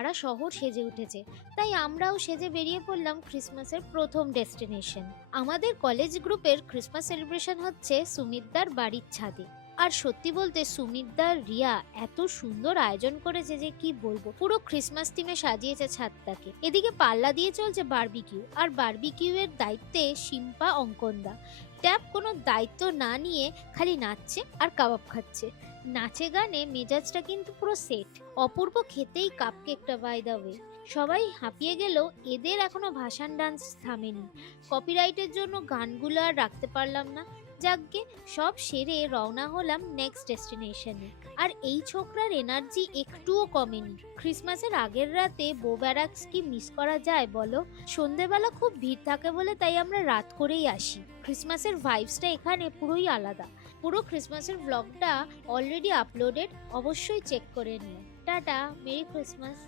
সারা শহর সেজে উঠেছে, তাই আমরাও সেজে বেরিয়ে পড়লাম ক্রিসমাসের প্রথম ডেস্টিনেশন। আমাদের কলেজ গ্রুপের ক্রিসমাস সেলিব্রেশন হচ্ছে সুমিতদার বাড়ির ছাদে। আর সত্যি বলতে সুমিতদার রিয়া এত সুন্দর আয়োজন করেছে যে কি বলবো, পুরো ক্রিসমাস থিমে সাজিয়েছে ছাদটাকে। এদিকে পাল্লা দিয়ে চলছে বারবিকিউ, আর বারবিকিউ এর দায়িত্বে শিম্পা অঙ্কনদা। ট্যাব কোনো দায়িত্ব না নিয়ে খালি নাচছে আর কাবাব খাচ্ছে। নাচে গানে মেজাজটা কিন্তু পুরো সেট। অপূর্ব খেতেই কাপকেকটা, বাই দ্য ওয়ে। সবাই হাঁপিয়ে গেলেও এদের এখনো ভাসান ডান্স থামেনি। কপিরাইটের জন্য গানগুলো আর রাখতে পারলাম না। যাকগে, সব সেরে রওনা হলাম নেক্সট ডেস্টিনেশনে। আর এই ছোকরার এনার্জি একটুও কমেনি। ক্রিসমাসের আগের রাতে বো ব্যারাকস কি মিস করা যায় বলো? সন্ধেবেলা খুব ভিড় থাকে বলে তাই আমরা রাত করেই আসি। ক্রিসমাসের ভাইবসটা এখানে পুরোই আলাদা। পুরো ক্রিসমাসের ব্লগটা অলরেডি আপলোডেড, অবশ্যই চেক করে নিও। Tata, merry Christmas.